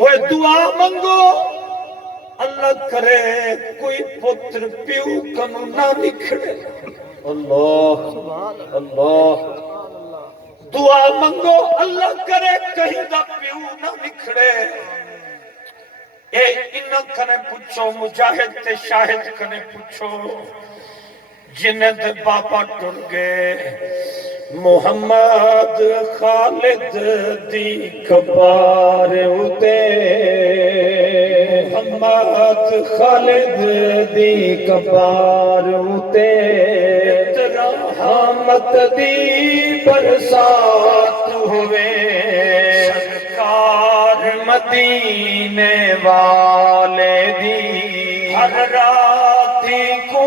وہ دعا منگو اللہ کرے کوئی پتر پیو کنو نہ نکھڑے اللہ اللہ دعا منگو اللہ کرے کہیں دا پیو نہ نکھڑے اے انہ کنے پوچھو مجاہد تے شاہد کنے پوچھو جنہیں دے بابا ٹر گئے محمد خالد دی کبار اتے محمد خالد دی کبار اتے رحمت دی برسات ہوئے سرکار مدینے والے دی ہر راتی کو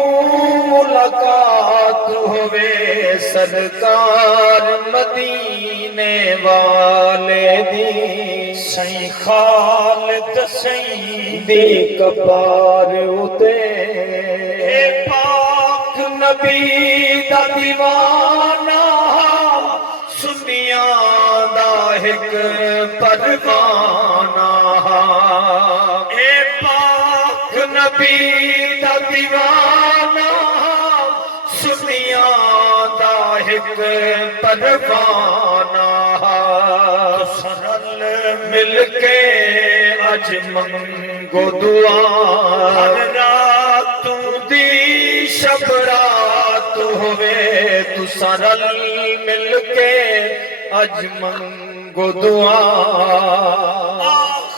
ملاقات ہوئے سرکار مدینے والے دی سائیں خالد سائیں دی کبار اتے اے پاک نبی دا دیوانہ سنیاں دا ایک پروانہ اے پاک نبی دا دیوانہ سنیاں دا ایک پروانہ سرل مل کے اج منگو دعا ہر رات دی شب رات ہوئے تو سرل مل کے اج منگو دعا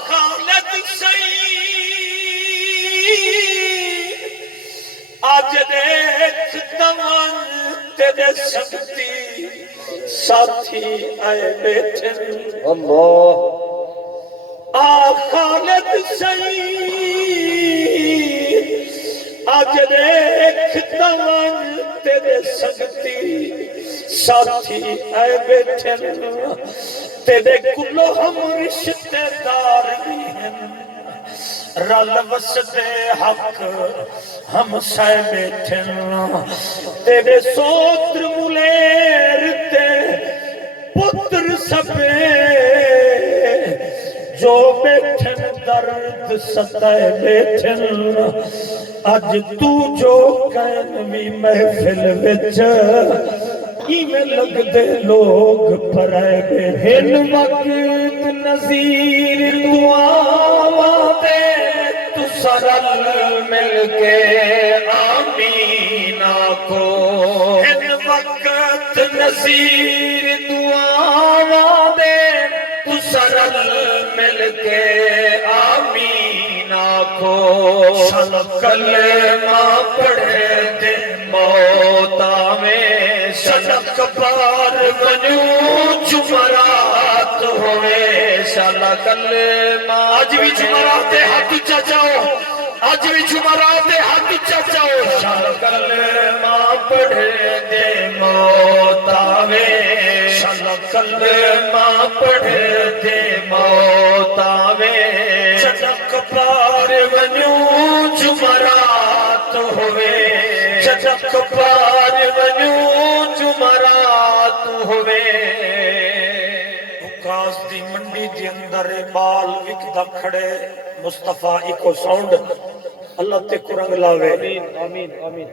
خالد سعید آج دیکھ دمان تیرے سکتی ساتھی آئے بیٹھے اللہ خالد سعید آج دیکھ دمان تیرے سکتی ساتھی آئے بیٹھے تیرے کلو ہم رشتے دار بھی ہیں رل وسدے حق ہم سائے بیٹھے تیرے سوتر ملیر تے پتر سبے جو بیٹھن درد ستائے بیٹھن اج تو جو کہن بھی محفل وچ میں لگ دے لوگ پرائے بیٹھن وقت نظیر دعا دے تو سرل مل کے آمین آکھو ہن وقت نظیر دعا دے تو سرل مل کے آمین آکھو کلمہ پڑھے دے موت آویں صدق بار بنو جمعرات ہوئے شالا کلمہ آج بھی جمعرات حق چاچاؤ آج بھی جمعرات حق چاچاؤ شالا کلمہ پڑھے دے موت آویں شالا کلمہ پڑھے دے موت آویں صدق بار بنو جمعرات ہوئے صدق بار بنو جمعرات ہوئے اکاس دی منڈی دی اندر بال وکدا کھڑے مصطفیٰ ایکو ساؤنڈ اللہ تے کرنگ لاوے آمین آمین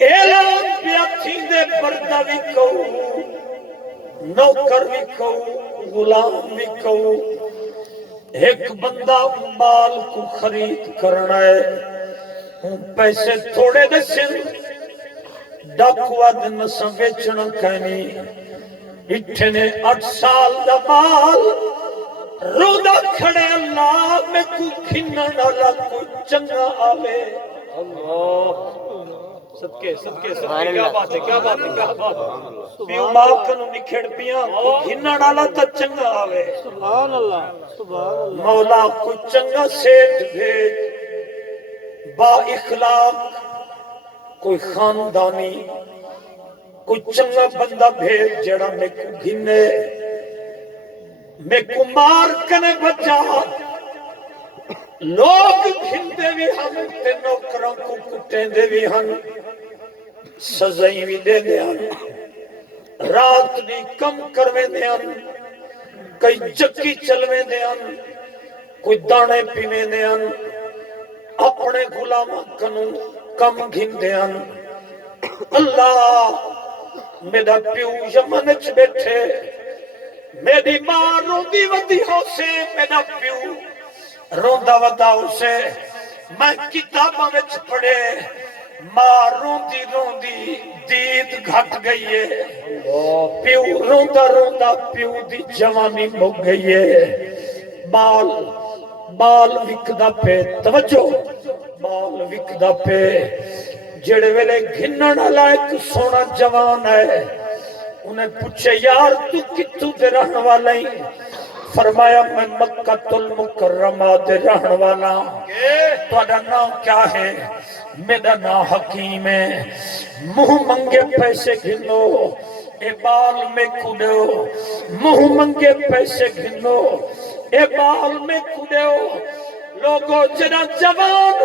اعلان پیاتھی دے پردہ وکو نوکر وکو غلام وکو ایک بندہ بال کو خرید کرنا ہے پیسے تھوڑے دے سن ڈاکوا دن سویچن کہنی اٹھے نے 8 سال دا بال رودا کھڑے اللہ میں کو کھنن والا کو چنگا آوے اللہ صدقے صدقے صدقے کیا بات ہے کیا بات ہے کیا بات ہے پیو ماں کنو نکھڑ پیاں کو کھنن والا تا چنگا آوے سبحان اللہ مولا کو چنگا سیٹھ بھیج با اخلاق کوئی خاندانی کوئی چنگا بندہ بھیج جڑا میں کو گھنے میں کو مار کنے بچا لوگ گھندے بھی ہم تے نوکروں کو کٹیں دے بھی ہم سزائیں بھی دے دے ہم رات بھی کم کروے دے ہم کئی چکی چلوے دے ہم کوئی دانے پیویں دیاں اپنے غلاماں کنوں کم گھندیاں اللہ میرا پیو یمن وچ بیٹھے میری ماں روندی ودی ہو سے میرا پیو روندا ودا ہو سے میں کتاباں وچ پڑھے ماں روندی روندی دید گھٹ گئی ہے پیو روندا روندا پیو دی جوانی مک گئی ہے بال بال وکدا پہ توجہ بال وکدا پہ جڑے ویلے گھنن والا ایک سونا جوان ہے انہیں پوچھے یار تو کتوں دے رہن والا ہی فرمایا میں مکہ المکرمہ دے رہن والا تہاڈا نام کیا ہے میرا نام حکیم ہے منہ منگے پیسے گھنو اے بال میں کھڑو منہ منگے پیسے گھنو اے بال میں کھڑو لوگو جنا جوان